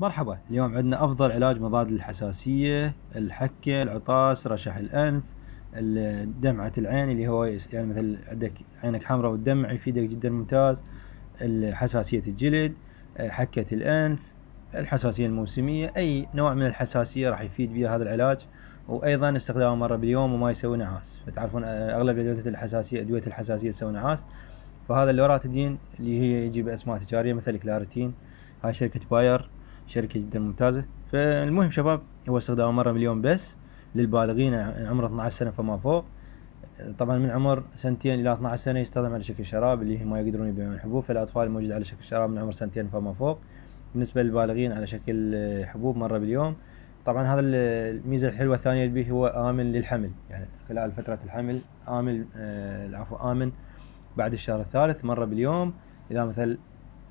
مرحبا، اليوم عندنا أفضل علاج مضاد للحساسية، الحكة، العطاس، رشح الأنف، دمعة العين اللي هو يعني مثل عندك عينك حمراء والدمع يفيدك جدا ممتاز. حساسية الجلد، حكة الأنف، الحساسية الموسمية، أي نوع من الحساسية راح يفيد بها هذا العلاج. وأيضا استخدامه مرة باليوم وما يسوي نعاس. فتعرفون أغلب أدوية الحساسية تسوي نعاس. فهذا اللوراتيدين اللي هي يجي بأسماء تجارية مثل كلارتين، هاي شركة باير، شركة جدا ممتازة. فالمهم شباب، هو استخدامه مرة باليوم بس للبالغين عمره 12 سنة فما فوق. طبعا من عمر سنتين إلى 12 سنة يستخدم على شكل شراب اللي هم ما يقدرون يبيعون حبوب، فالأطفال موجود على شكل شراب من عمر سنتين فما فوق. بالنسبة للبالغين على شكل حبوب مرة باليوم. طبعا هذا الميزة الحلوة الثانية اللي به هو آمن للحمل، يعني خلال فترة الحمل آمن، آمن بعد الشهر الثالث مرة باليوم. إذا مثل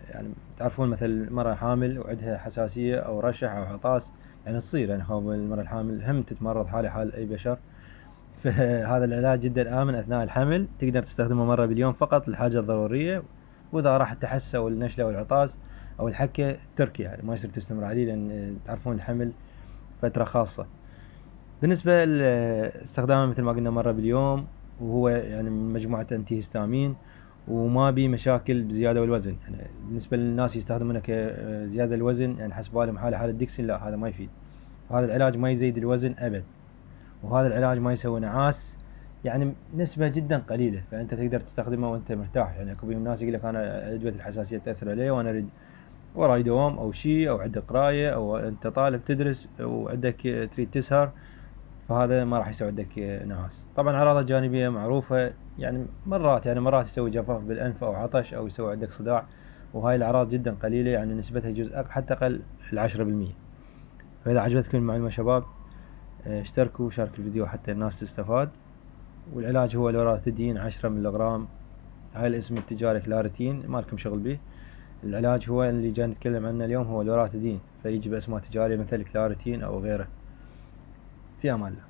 يعني تعرفون مثل مرة حامل وعندها حساسية أو رشح أو عطاس، يعني تصير يعني خوف المرة الحامل هم تتمرض حالة حال أي بشر. فهذا العلاج جدا آمن أثناء الحمل، تقدر تستخدمه مرة باليوم فقط للحاجة الضرورية. وإذا راح التحسس أو النشلة أو العطاس أو الحكة تركي، يعني ما يصير تستمر عليه، لأن تعرفون الحمل فترة خاصة. بالنسبة لاستخدامه مثل ما قلنا مرة باليوم، وهو يعني من مجموعة أنتي هيستامين، وما بي مشاكل بزيادة والوزن. يعني بالنسبة للناس يستخدمونه كزيادة الوزن، يعني حسب بالهم حالة ديكسين، لا هذا ما يفيد. هذا العلاج ما يزيد الوزن أبد، وهذا العلاج ما يسوي نعاس، يعني نسبة جدا قليلة. فأنت تقدر تستخدمه وأنت مرتاح. يعني أكو بيهم ناس يقول لك أنا أدوية الحساسية تأثر علي وأنا أريد وراي دوام أو شيء، أو عندك قراية، أو أنت طالب تدرس وعندك تريد تسهر، فهذا ما راح يسوي عندك نعاس. طبعا أعراضه الجانبية معروفة، يعني مرات يسوي جفاف بالأنف أو عطش أو يسوي عندك صداع، وهاي الأعراض جدا قليلة، يعني نسبتها جزء حتى أقل 10%. فإذا عجبتكم المعلومة شباب، اشتركوا وشاركوا الفيديو حتى الناس تستفاد. والعلاج هو لوراتيدين 10 ملغرام، هاي الاسم التجاري كلارتين ما لكم شغل به. العلاج هو اللي جاي نتكلم عنه اليوم هو لوراتيدين، فيجي بأسماء تجارية مثل كلارتين أو غيره. في أمان الله.